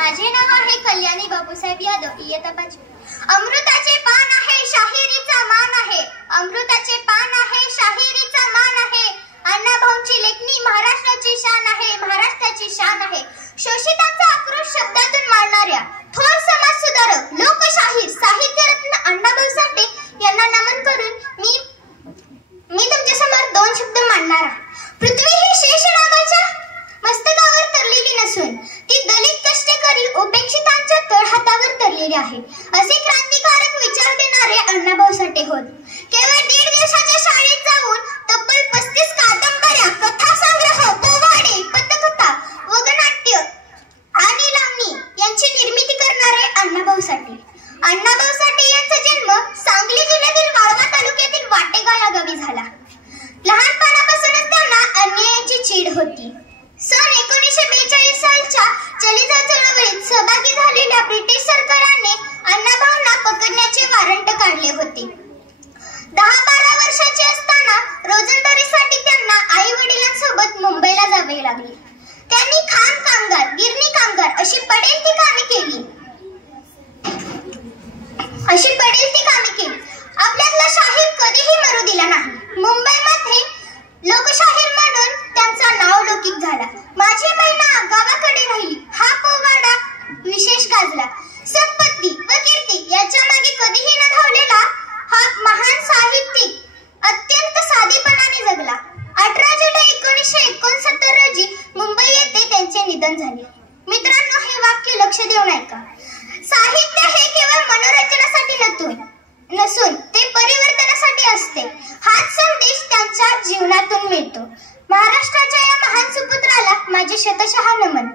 माझे नाव आहे कल्याणी बापूसाहेब यादव, इयत्ता 5वी. अमृताचे पान आहे, शाहिरीचा मान आहे. अमृताचे पान आहे, शाहिरीचा मान आहे. अण्णाभाऊंची लेखणी महाराष्ट्राची शान आहे, महाराष्ट्राची शान आहे. शोषितांचा आक्रोश शब्दातून मांडणाऱ्या थोर समाज सुधारक, लोकशाहीर, साहित्यरत्न अण्णाभाऊ साठे यांना नमन करून मी तुमच्यासमोर 2 शब्द मांडणार आहे. पृथ्वी ही शेषनागाच्या मस्तकावर तरलेली नसून ती दलित कष्टकरी उपेक्षितांच्या तळहातावर तरलेली आहे, असे क्रांतिकारक विचार देणारे अण्णाभाऊ साठे होत. केवळ 1.5 दिवसाच्या शाळेत जाऊन तब्बल 35 कादंबऱ्या, कथासंग्रह, पोवाडे, पथकथा, वगनाट्य आणि लावणी यांची निर्मिती करणारे अण्णाभाऊ साठे. अण्णाभाऊ साठे यांचा जन्म सांगली जिल्ह्यातील वाळवा तालुक्यातील वाटेगाव या गावी झाला. लहानपणापासूनच त्यांना अन्यायाची चीड होती. सन 1942 सालच्या चलित चळवळीत सहभागी झालेल्या ब्रिटिश सरकाराने अण्णाभाऊंना पकडण्याचे वॉरंट काढले होते. 10-12 वर्षाचे असताना रोजंदारीसाठी त्यांना आई वडिलांसोबत मुंबईला जावे लागले. त्यांनी खाण कामगार, गिरणी कामगार अशी पडेल ती कामे केली. आपल्यातला शाहीर कधीही मरू दिला नाही. मुंबईमध्ये लोकशाहीर म्हणून त्यांचा नाव लौकिक झाला. माझी महिना गावाकडे राहिली हा पोवाडा विशेष गाजला. संपत्ती व कीर्ती याच्या मागे कधीही न धावलेला हा महान साहित्यिक अत्यंत साधेपणाने जगला. 18 जुलै 1969 रोजी मुंबई येथे त्यांचे निधन झाले. मित्रांनो, हे वाक्य लक्ष देऊन ऐका. साहित्य हे केवळ मनोरंजनासाठी नसून ते परिवर्तनासाठी असते. हाच संदेश त्यांच्या जीवनातून मिळतो. महाराष्ट्राच्या या महान सुपुत्राला माझे शतशः नमन.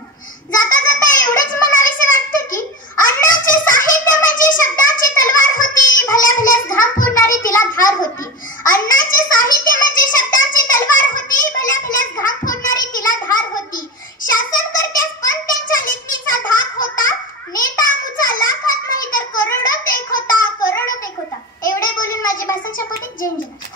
जाता जाता एवढेच म्हणावेसे वाटते की अण्णाचे साहित्य म्हणजे शब्दाची तलवार होती, भल्या भल्यास घाम फोडणारी तिला धार होती. अण्णाचे साहित्य म्हणजे शब्दाची तलवार होती, भल्या भल्यास घाम फोडणारी तिला धार होती. शासनकर्त्यास पण त्यांच्या लेखणीचा धाक होता. नेता मुचा लाखात नाही तर करोडोत एक होता, करोडोत एक होता. एवढे बोलून माझे भाषण संपवते. जय हिंद.